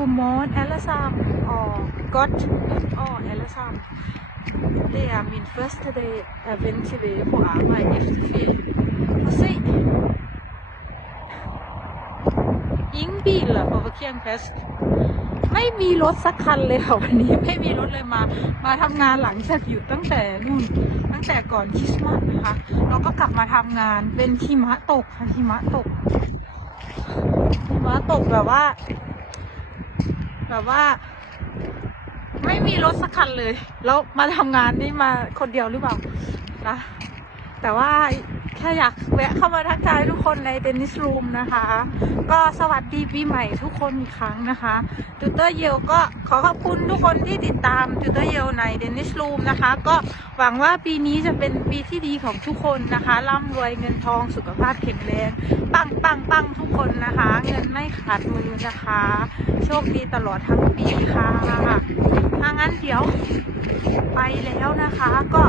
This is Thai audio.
God morgen alle sammen, og godt nytår alle sammen. Det er min første dag at vende tilbage på arbejde efter ferie. Og se, ingen biler på parkeringsplads. ไม่มีรถสักคันเลยค่ะวันนี้ไม่มีรถเลยมา มาทำงานหลังจากหยุดตั้งแต่นู่นตั้งแต่ก่อนคริสต์มาสนะคะเราก็กลับมาทำงานเป็นหิมะตกค่ะหิมะตกหิมะตกแบบว่า แบบว่า ไม่มีรถสักคันเลย แล้วมาทำงานนี่มาคนเดียวหรือเปล่านะ แต่ว่าแค่อยากแวะเข้ามาทักทายทุกคนในเดนิสรูมนะคะ ก็สวัสดีปีใหม่ทุกคนอีกครั้งนะคะจูเตอร์เยลก็ขอขอบคุณทุกคนที่ติดตามจูเตอร์เยลในเดนิสรูมนะคะ ก็หวังว่าปีนี้จะเป็นปีที่ดีของทุกคนนะคะร่ำรวยเงินทองสุขภาพแข็งแรงปังปังปังทุกคนนะคะ เงินไม่ขาดมือนะคะ โชคดีตลอดทั้งปีค่ะถ้างั้นเดี๋ยวไปแล้วนะคะก็